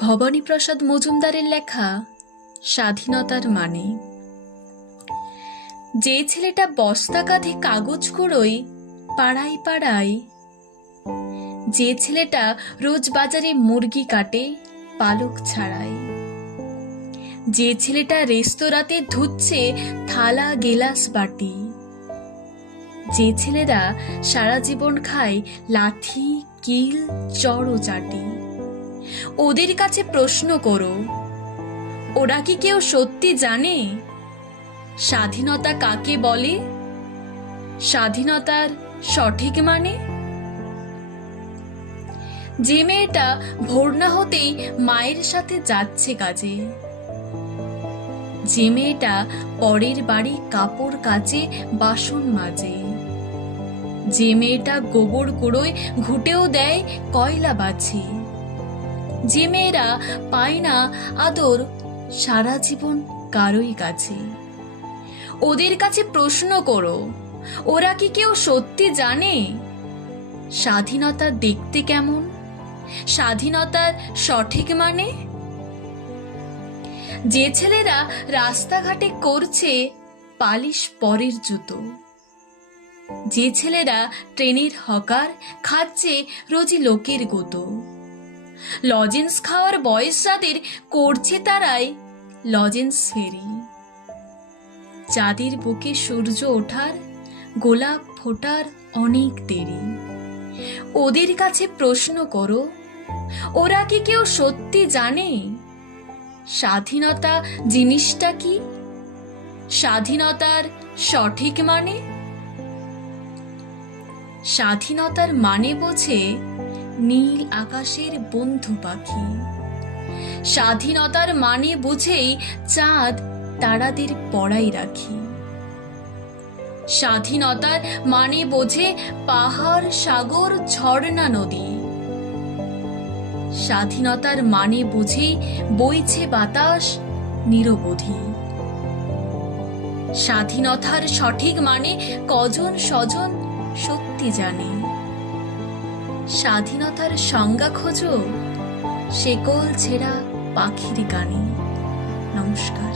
ভবানীপ্রসাদ মজুমদারের লেখা স্বাধীনতার মানে। যে ছেলেটা বস্তা কাঁধে কাগজ কুড়োয় পাড়ায় পাড়ায়, যে ছেলেটা রোজ বাজারে মুরগি কাটে পালক ছাড়ায়, যে ছেলেটা রেস্তোরাঁতে ধুচ্ছে থালা গেলাস বাটি, যে ছেলেরা সারা জীবন খায় লাঠি কিল চড় চাটি, ওদের কাছে প্রশ্ন করো, ওরা কি কেউ সত্যি জানে স্বাধীনতা কাকে বলে, স্বাধীনতার সঠিক মানে? যে মেয়েটা ভোর না হতেই মায়ের সাথে যাচ্ছে কাজে, যে মেয়েটা পরের বাড়ি কাপড় কাচে বাসন মাজে, যে মেয়েটা গোবর কুড়োয় ঘুটেও দেয় কয়লা বাছে, যে মেয়েরা পায় না আদর সারা জীবন কারোই কাছে, ওদের কাছে প্রশ্ন করো, ওরা কি কেউ সত্যি জানে স্বাধীনতা দেখতে কেমন, স্বাধীনতার সঠিক মানে? যে ছেলেরা রাস্তাঘাটে করছে পালিশ পরের জুতো, যে ছেলেরা ট্রেনের হকার খাচ্ছে রোজি লোকের গুতো, লজেন্স খাওয়ার বয়স যাদের করছে তারাই লজেন্স ফেরি, যাদের বুকে সূর্য ওঠার গোলাপ ফোটার অনেক দেরি, ওদের কাছে প্রশ্ন করো, ওরা কি কেউ সত্যি জানে স্বাধীনতা জিনিসটা কি, স্বাধীনতার সঠিক মানে? স্বাধীনতার মানে বোঝে নীল আকাশের বন্ধু পাখি, স্বাধীনতার মানে বুঝেই চাঁদ তারাদের পড়াই রাখি, স্বাধীনতার মানে বোঝে পাহাড় সাগর ঝর্ণা নদী, স্বাধীনতার মানে বুঝেই বইছে বাতাস নিরবধি, স্বাধীনতার সঠিক মানে কজন স্বজন সত্যি জানে, স্বাধীনতার সংজ্ঞা খোঁজো শেকল ছেঁড়া পাখির গানে। নমস্কার।